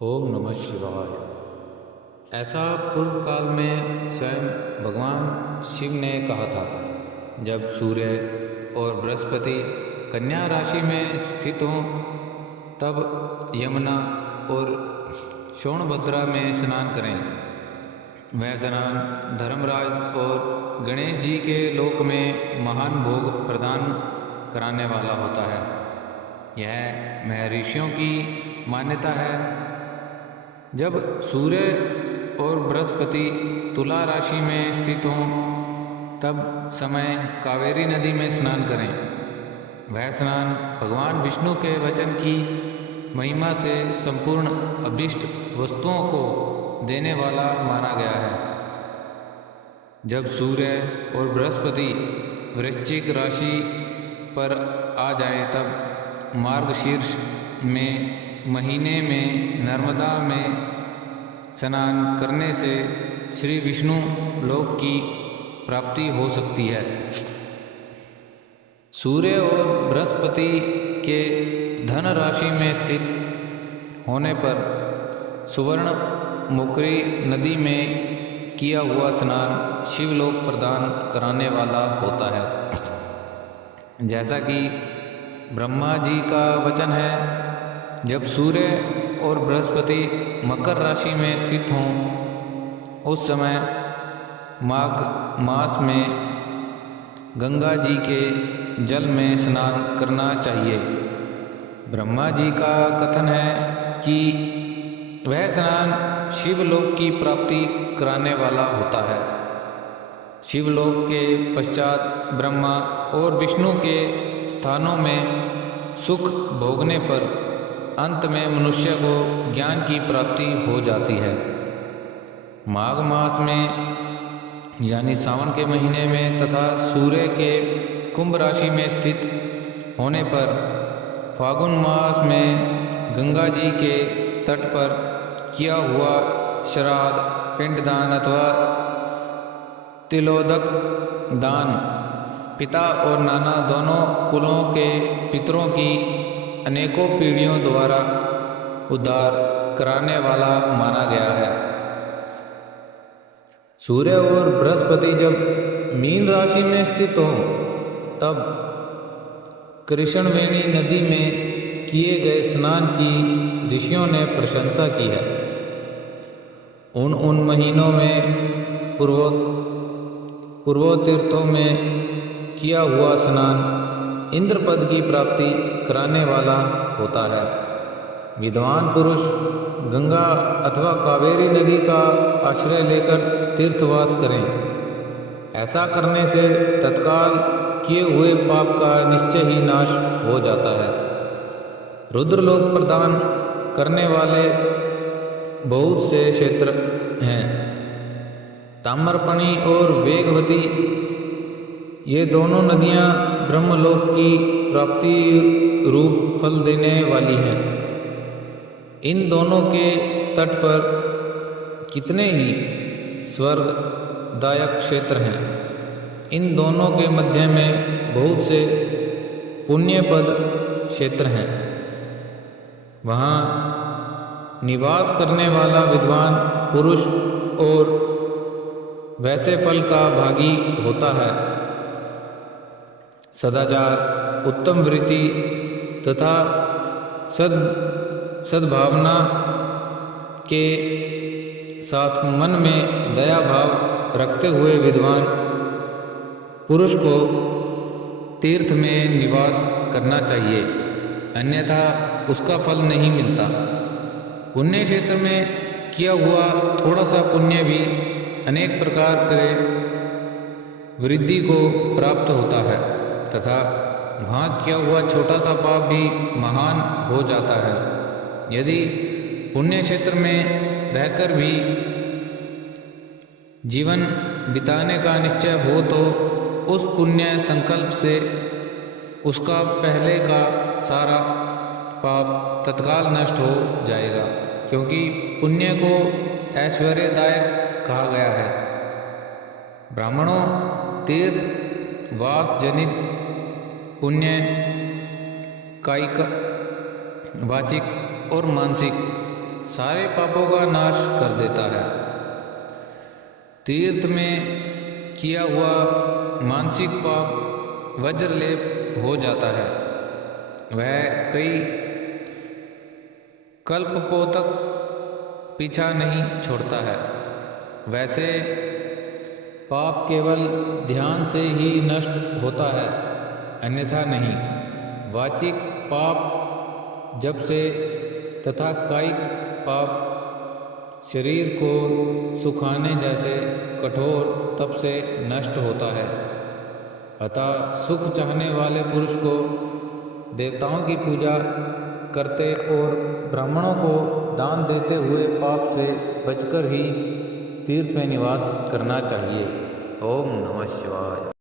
ओम नमः शिवाय। ऐसा पूर्व काल में स्वयं भगवान शिव ने कहा था। जब सूर्य और बृहस्पति कन्या राशि में स्थित हों तब यमुना और सोनभद्रा में स्नान करें। वह स्नान धर्मराज और गणेश जी के लोक में महान भोग प्रदान कराने वाला होता है। यह महर्षियों की मान्यता है। जब सूर्य और बृहस्पति तुला राशि में स्थित हों तब समय कावेरी नदी में स्नान करें। वह स्नान भगवान विष्णु के वचन की महिमा से संपूर्ण अभीष्ट वस्तुओं को देने वाला माना गया है। जब सूर्य और बृहस्पति वृश्चिक राशि पर आ जाएं तब मार्गशीर्ष में महीने में नर्मदा में स्नान करने से श्री विष्णु लोक की प्राप्ति हो सकती है। सूर्य और बृहस्पति के धन राशि में स्थित होने पर सुवर्ण मुखरी नदी में किया हुआ स्नान शिवलोक प्रदान कराने वाला होता है। जैसा कि ब्रह्मा जी का वचन है, जब सूर्य और बृहस्पति मकर राशि में स्थित हों उस समय माघ मास में गंगा जी के जल में स्नान करना चाहिए। ब्रह्मा जी का कथन है कि वह स्नान शिवलोक की प्राप्ति कराने वाला होता है। शिवलोक के पश्चात ब्रह्मा और विष्णु के स्थानों में सुख भोगने पर अंत में मनुष्य को ज्ञान की प्राप्ति हो जाती है। माघ मास में यानी सावन के महीने में तथा सूर्य के कुंभ राशि में स्थित होने पर फागुन मास में गंगा जी के तट पर किया हुआ श्राद्ध, पिंडदान अथवा तिलोदक दान पिता और नाना दोनों कुलों के पितरों की अनेकों पीढ़ियों द्वारा उद्धार कराने वाला माना गया है। सूर्य और बृहस्पति जब मीन राशि में स्थित हों तब कृष्णवेणी नदी में किए गए स्नान की ऋषियों ने प्रशंसा की है। उन महीनों में पूर्वोत्तीर्थों में किया हुआ स्नान इंद्रपद की प्राप्ति कराने वाला होता है। विद्वान पुरुष गंगा अथवा कावेरी नदी का आश्रय लेकर तीर्थवास करें। ऐसा करने से तत्काल किए हुए पाप का निश्चय ही नाश हो जाता है। रुद्रलोक प्रदान करने वाले बहुत से क्षेत्र हैं। ताम्रपणी और वेगवती ये दोनों नदियाँ ब्रह्मलोक की प्राप्ति रूप फल देने वाली हैं। इन दोनों के तट पर कितने ही स्वर्गदायक क्षेत्र हैं। इन दोनों के मध्य में बहुत से पुण्यपद क्षेत्र हैं। वहाँ निवास करने वाला विद्वान पुरुष और वैसे फल का भागी होता है। सदाचार, उत्तम वृत्ति तथा सद्भावना के साथ मन में दया भाव रखते हुए विद्वान पुरुष को तीर्थ में निवास करना चाहिए, अन्यथा उसका फल नहीं मिलता। पुण्य क्षेत्र में किया हुआ थोड़ा सा पुण्य भी अनेक प्रकार के वृद्धि को प्राप्त होता है तथा वहाँ किया हुआ छोटा सा पाप भी महान हो जाता है। यदि पुण्य क्षेत्र में रहकर भी जीवन बिताने का निश्चय हो तो उस पुण्य संकल्प से उसका पहले का सारा पाप तत्काल नष्ट हो जाएगा, क्योंकि पुण्य को ऐश्वर्यदायक कहा गया है। ब्राह्मणों तीर्थ वास जनित पुण्य कायिक, वाचिक और मानसिक सारे पापों का नाश कर देता है। तीर्थ में किया हुआ मानसिक पाप वज्रलेप हो जाता है, वह कई कल्पों तक पीछा नहीं छोड़ता है। वैसे पाप केवल ध्यान से ही नष्ट होता है, अन्यथा नहीं। वाचिक पाप जप से तथा कायिक पाप शरीर को सुखाने जैसे कठोर तप से नष्ट होता है। अतः सुख चाहने वाले पुरुष को देवताओं की पूजा करते और ब्राह्मणों को दान देते हुए पाप से बचकर ही तीर्थ में निवास करना चाहिए। ओम नमः शिवाय।